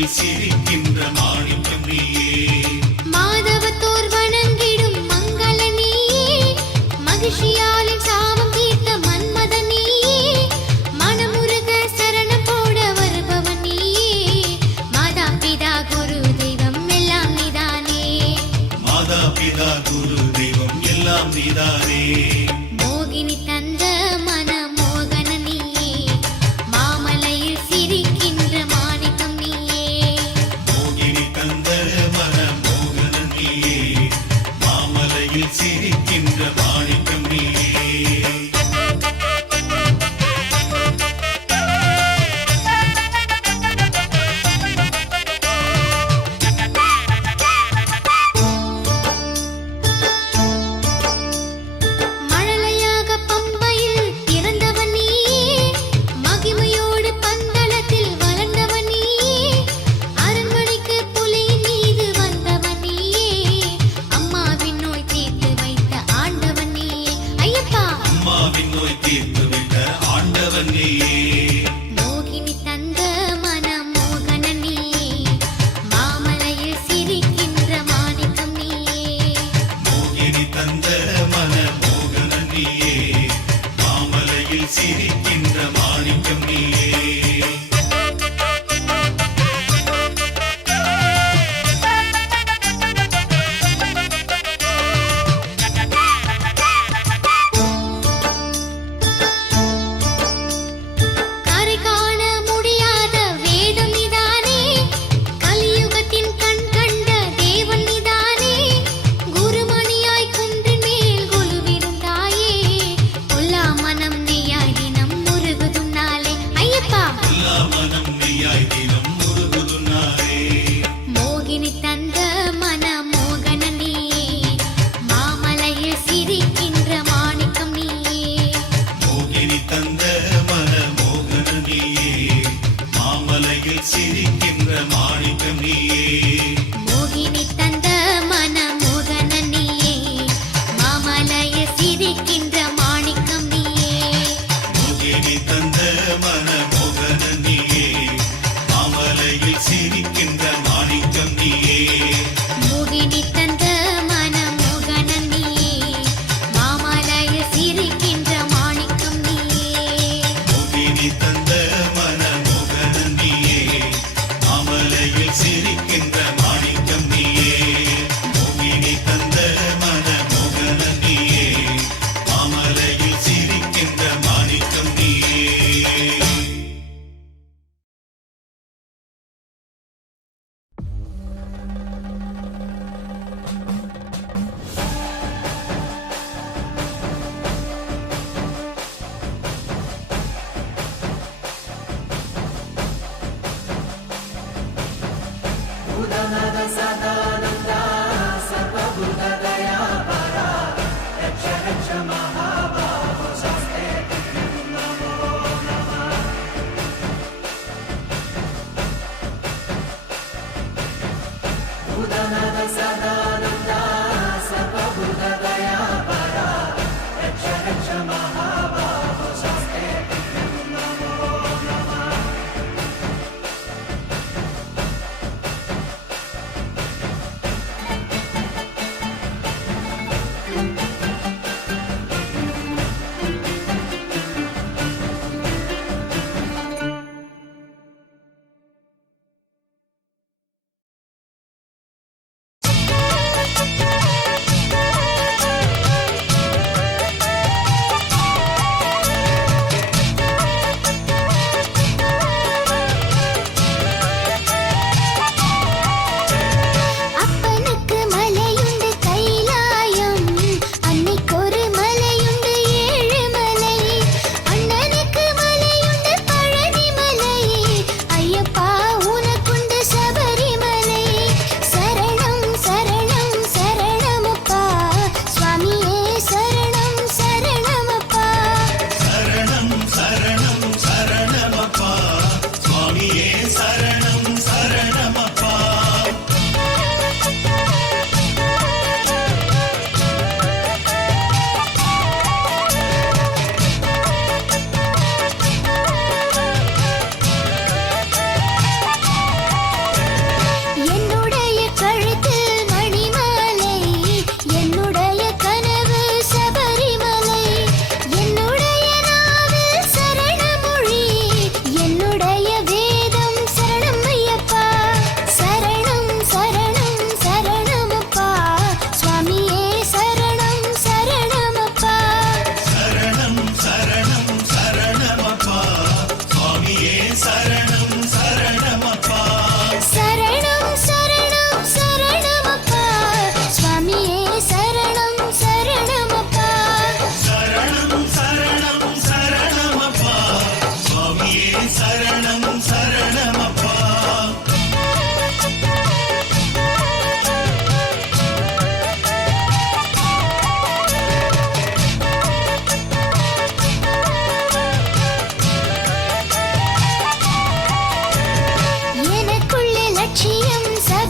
மனதில் சிரிக்கின்ற மாணிக்கம் நீயே. மாதவத்தோர் வணங்கிடும் மங்கள நீயே. மகிழ்ச்சியாலின் சாபம் தீர்த்த நீதானே. மாமலையில் மோகினி தந்த